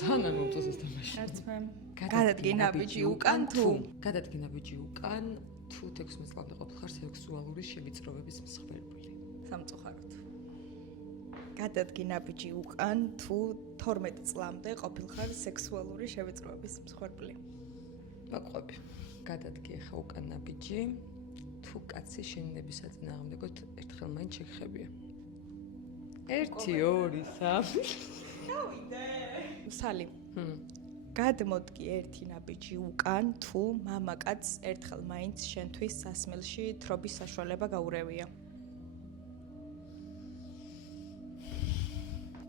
ძალიან მომწონს თამაში. რაც მე. გადადგინა ბიჭი უკან თუ. გადადგინა ბიჭი უკან თუ 16 წლამდე ყოფილხარ სექსუალური შევიწროების მსხვერპლი. სამწუხაროდ. გადადგინა ბიჭი უკან თუ 12 წლამდე ყოფილხარ სექსუალური შევიწროების მსხვერპლი. მოყვები. გადადგი ხა უკანა ბიჭი თუ კაცი შენინების საწინააღმდეგოდ ერთხელ მაინც შეგხებია. 1 2 3 დავიდე. სალი. გადმოდგი ერთი ნაბიჯი უკან თუ მამაკაც ერთხელ მაინც შენთვის სასმელში თრობის საშუალება გაურევია.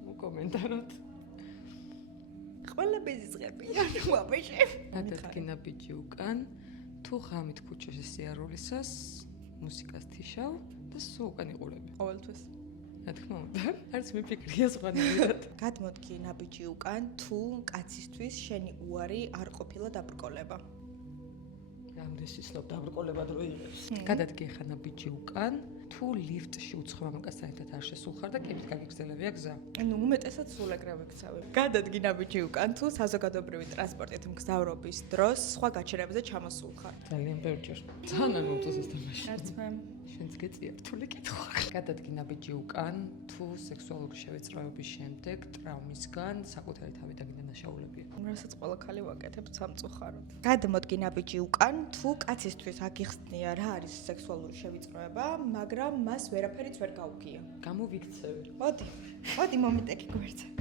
მოკომენტაროთ. ყველა ბეზიზღებია ვაბეშე. გადადგინა ბიჭი უკან თუ ღამით ქუჩაში სიარულისას მუსიკას თიშავ და სულ უკან იყურები. ყოველთვის. რა თქმა უნდა, არც მიფიქრია სხვანაირად. გადმოდგი ნაბიჯი უკან თუ კაცისთვის შენი უარი არ ყოფილა დაბრკოლება. რამდენი სიცნობ დაბრკოლებად რო იღებს. გადადგი ხა ნაბიჯი უკან თუ ლიფტში უცხო მამაკაცთან ერთად არ შესულხარ და კებით გაგიგრძელებია გზა. ანუ უმეტესად სულ ეგრე ვექცევი. გადადგი ნაბიჯი უკან თუ საზოგადოებრივი ტრანსპორტით მგზავრობის დროს სხვა გაჩერებაზე ჩამოსულხარ. ძალიან ბევრჯერ. ძალიან მომწონს თამაში. რაც მე. შენც გეწია რთული კითხვა. გადადგი ნაბიჯი უკან თუ სექსუალური შევიწროების შემდეგ ტრავმისგან საკუთარი თავი დაგინდა დაშაულებია. რასაც ყველა ქალი ვაკეთებ სამწუხაროდ. გადმოდგი ნაბიჯი უკან თუ კაცისთვის აგიხსნია რა არის სექსუალური შევიწროება, მაგრამ მას ვერაფერიც ვერ გაუგია. გამოვიქცევი. მოდი მომიტეკი გვერდზე.